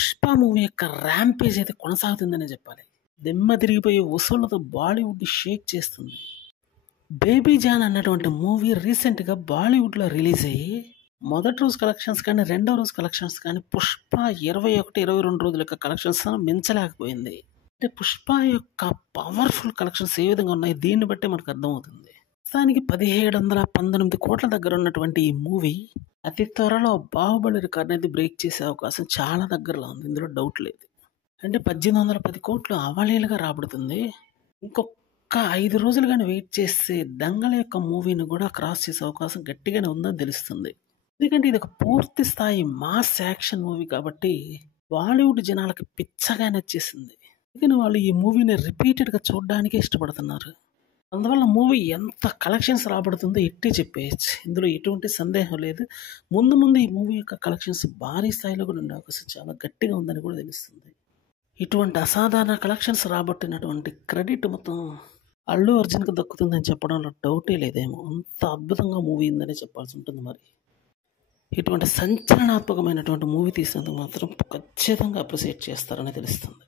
Pushpa movie యొక్క rampage అయితే కొనసాగుతుందనే చెప్పాలి. దిమ్మ తిరిగిపోయే వసూళ్లతో బాలీవుడ్ షేక్ చేస్తుంది. బేబీ జాన్ అన్నటువంటి మూవీ రీసెంట్గా బాలీవుడ్లో రిలీజ్ అయ్యి మొదటి రోజు కలెక్షన్స్ కానీ రెండవ రోజు కలెక్షన్స్ కానీ పుష్ప 21-22 రోజుల యొక్క కలెక్షన్స్ మించలేకపోయింది. అంటే పుష్ప యొక్క పవర్ఫుల్ కలెక్షన్స్ ఏ విధంగా ఉన్నాయి దీన్ని బట్టి మనకు అర్థమవుతుంది. ప్రస్తుతానికి 1719 కోట్ల దగ్గర ఉన్నటువంటి ఈ మూవీ అతి త్వరలో బాహుబలి రికార్డ్ అనేది బ్రేక్ చేసే అవకాశం చాలా దగ్గరలో ఉంది. ఇందులో డౌట్ లేదు. అంటే 1810 కోట్లు అవలీలగా రాబడుతుంది. ఇంకొక 5 రోజులు కానీ వెయిట్ చేస్తే దంగల్ యొక్క మూవీని కూడా క్రాస్ చేసే అవకాశం గట్టిగానే ఉందని తెలుస్తుంది. ఎందుకంటే ఇది ఒక పూర్తి స్థాయి మాస్ యాక్షన్ మూవీ కాబట్టి బాలీవుడ్ జనాలకి పిచ్చగా నచ్చేసింది. అందుకని వాళ్ళు ఈ మూవీని రిపీటెడ్గా చూడడానికే ఇష్టపడుతున్నారు. అందువల్ల మూవీ ఎంత కలెక్షన్స్ రాబడుతుందో ఇట్టే చెప్పేయచ్చు. ఇందులో ఎటువంటి సందేహం లేదు. ముందు ముందు ఈ మూవీ యొక్క కలెక్షన్స్ భారీ స్థాయిలో కూడా ఉండే అవకాశం చాలా గట్టిగా ఉందని కూడా తెలుస్తుంది. ఇటువంటి అసాధారణ కలెక్షన్స్ రాబట్టినటువంటి క్రెడిట్ మొత్తం అల్లు అర్జున్కి దక్కుతుందని చెప్పడంలో డౌటే లేదేమో. అంత అద్భుతంగా మూవీ ఉందని చెప్పాల్సి ఉంటుంది. మరి ఇటువంటి సంచలనాత్మకమైనటువంటి మూవీ తీసినందుకు మాత్రం ఖచ్చితంగా అప్రిషియేట్ చేస్తారని తెలుస్తుంది.